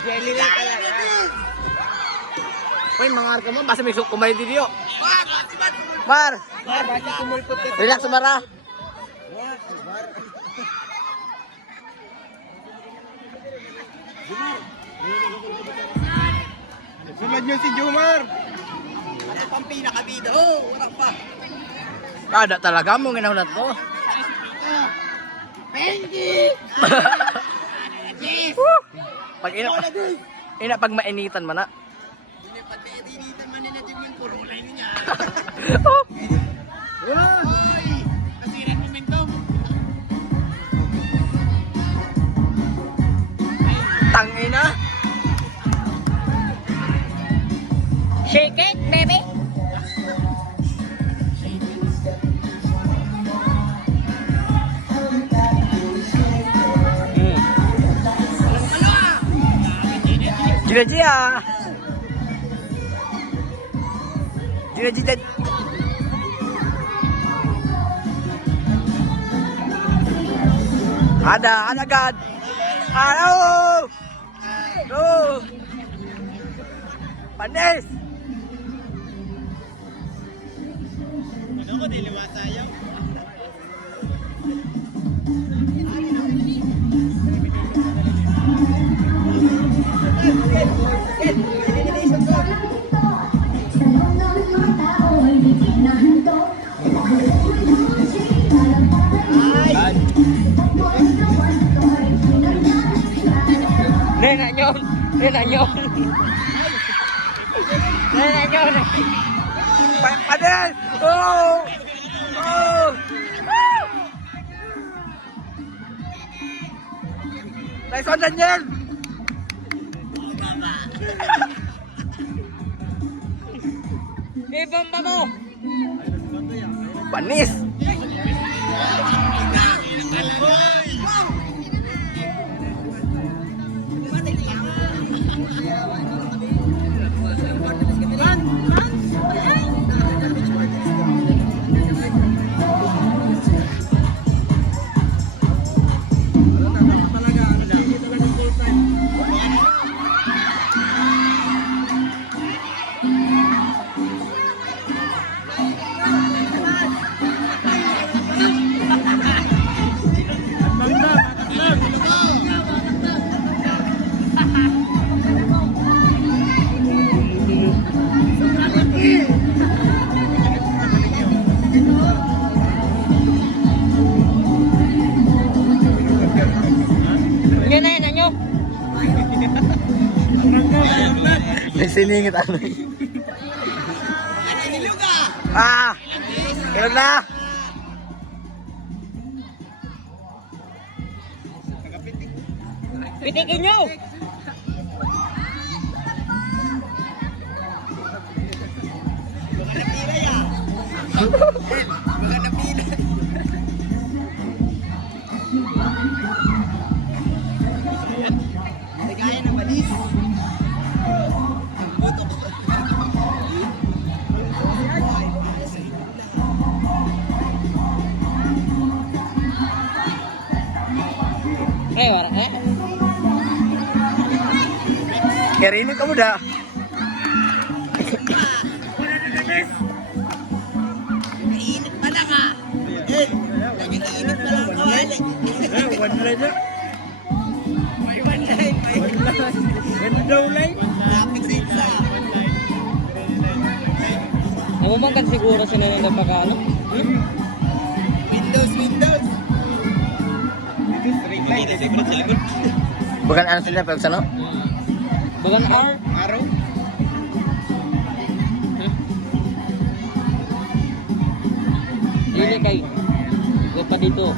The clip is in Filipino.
Jelly lang talaga. Uy, mangar ka mo. Basta may kumain din yun. Mar! Relax, Mara. Sunod nyo si Jumar. Ano pang pinakabida? Oh, wala pa. Kada talaga mo ginaulat to. Benji! Pag pag mainitan man na. Pag mainitan man na din yung kurulay niya. Nasira ang momentum. Tangina. Shake it, baby. Jira-jira. Jira-jira. Ada agad. Halo. Tuh. Panis. Ano ko niliwasa yun? Nenek nyon. Nenek nyon. Nenek nyon. Panis. Oh. Oh. Tyson Daniel. Ibamba mo. Panis. Yan na, yan nyo. May siningit ano. Ah! Kailan na? Pitikin nyo. Ligaya ng balis. Wala eh. Kirinig ka mo da. Mainit pa lang ah. Nag-iinit pa lang ako. One line na. May one line. Ganda daw line. Traffic sales ah. Namumangkat siguro sila nila pagka ano? Windows. Bukan ano sila pag ano? Bagan R. Araw. Dili kay. Huwag pa dito.